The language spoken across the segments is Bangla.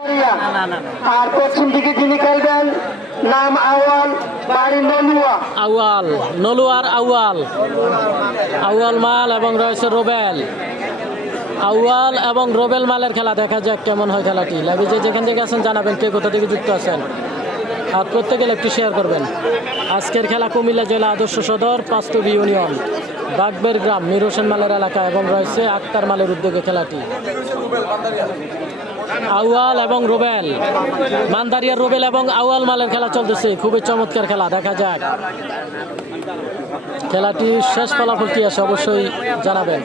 আর পশ্চিম দিকে যিনি খেলবেন নাম আউয়াল, বাড়ি নলুয়া। আউয়াল, নলুয়ার আউয়াল, আউয়াল মাল এবং রয়েছে রোবেল। আউয়াল এবং রোবেল মালের খেলা, দেখা যাক কেমন হয় খেলাটি। লাইভে যেখান থেকে আছেন জানাবেন কে কোথা থেকে যুক্ত আছেন, আর প্রত্যেকে একটু শেয়ার করবেন। আজকের খেলা কুমিল্লা জেলা আদর্শ সদর পাঁচতবি ইউনিয়ন বাগবের গ্রাম মীর হোসেন মালের এলাকা এবং রয়েছে আক্তার মালের উদ্যোগে খেলাটি। আউয়াল এবং রোবেল, মান্দারিয়ার রোবেল এবং আউয়াল মালের খেলা চলতেছে। খুবই চমৎকার খেলা, দেখা যাক খেলাটি শেষ ফলাফল কি আসে অবশ্যই জানাবেন।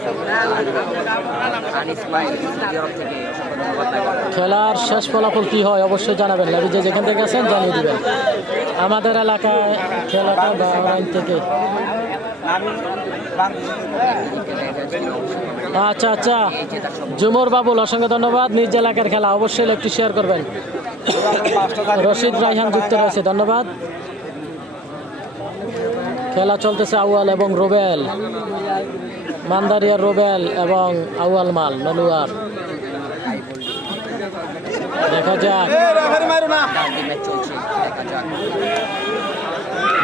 খেলার শেষ ফলাফল কি হয় অবশ্যই জানাবেন। লাইভে যেখান থেকে আছেন জানিয়ে দিবেন। আমাদের এলাকায় খেলাটা বাহরাইন থেকে। আচ্ছা আচ্ছা, জুমর বাবুল অসংখ্য ধন্যবাদ। নিজ এলাকার খেলা অবশ্যই একটু শেয়ার করবেন। রশিদ রাইহান যুক্ত রয়েছে, ধন্যবাদ। খেলা চলতেছে আউয়াল এবং রোবেল, মান্দারিয়ার রোবেল এবং আউয়াল মাল নলুয়ার। দেখা যাক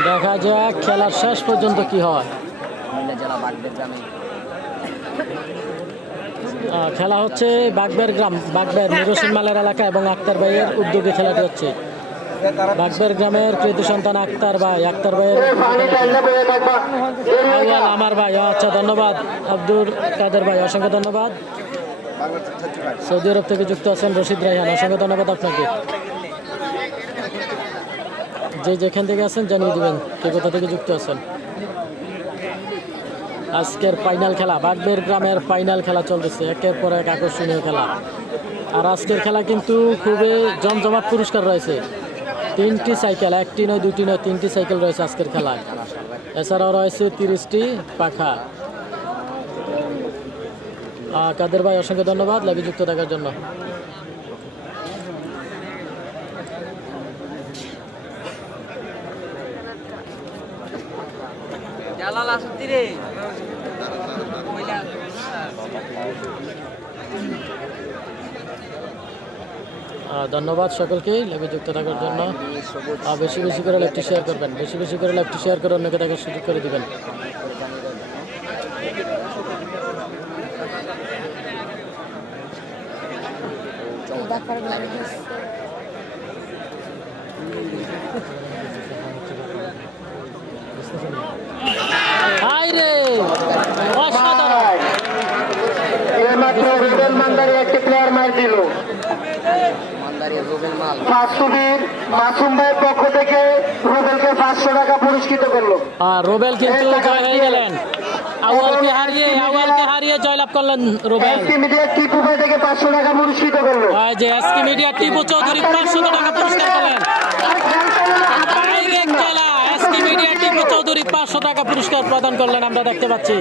দেখা যাক খেলার শেষ পর্যন্ত কি হয়। খেলা হচ্ছে বাগবের গ্রাম, বাগবের মীর হোসেন মালের এলাকা এবং আক্তার ভাইয়ের উদ্যোগে খেলাটি হচ্ছে। বাগবের গ্রামের কৃতি সন্তান আক্তার ভাই, আক্তার ভাইয়ের আউয়াল আমার ভাই। আচ্ছা ধন্যবাদ আব্দুল কাদের ভাই, অসংখ্য ধন্যবাদ। সৌদি আরব থেকে যুক্ত আছেন রশিদ রাইহান, অসংখ্য ধন্যবাদ আপনাকে। যেখান থেকে আছেন জানিয়ে দিবেন কে কোথা থেকে যুক্ত আছেন। আজকের ফাইনাল খেলা, বাগবের গ্রামের ফাইনাল খেলা চলতেছে, একের পর এক আকর্ষণীয় খেলা। আর আজকের খেলা কিন্তু খুবই জমজমাট পুরস্কার রয়েছে। 3টি সাইকেল, 1টি নয় 2টি নয় 3টি সাইকেল রয়েছে আজকের খেলায়। এছাড়াও রয়েছে 30টি পাখা। কাদের ভাই অসংখ্য ধন্যবাদ লাইভে যুক্ত থাকার জন্য। ধন্যবাদ সকলকে লাইভে যুক্ত থাকার জন্য। বেশি বেশি করে লাইভটি শেয়ার করবেন, বেশি বেশি করে লাইভটি শেয়ার করে অন্যকে দেখার সুযোগ করে দিবেন। রোবেল মান্দারি একটি প্লেয়ার মার দিল। মাসুম ভাইয়ের পক্ষ থেকে রোবেলকে 500 টাকা পুরস্কৃত করলো। রোবেল কিন্তু জয় হয়ে গেলেন, আউয়ালকে হারিয়ে জয়লাভ করলেন রোবেল। এসকে মিডিয়া টিপু ভাই থেকে 500 টাকা পুরস্কৃত করলো। যে এসকে মিডিয়া টিপু চৌধুরী 500 টাকা পুরস্কার করলেন। ডাইরেক্ট খেলা, এসকে মিডিয়া টিপু চৌধুরী 500 টাকা পুরস্কার প্রদান করলেন, আমরা দেখতে পাচ্ছি।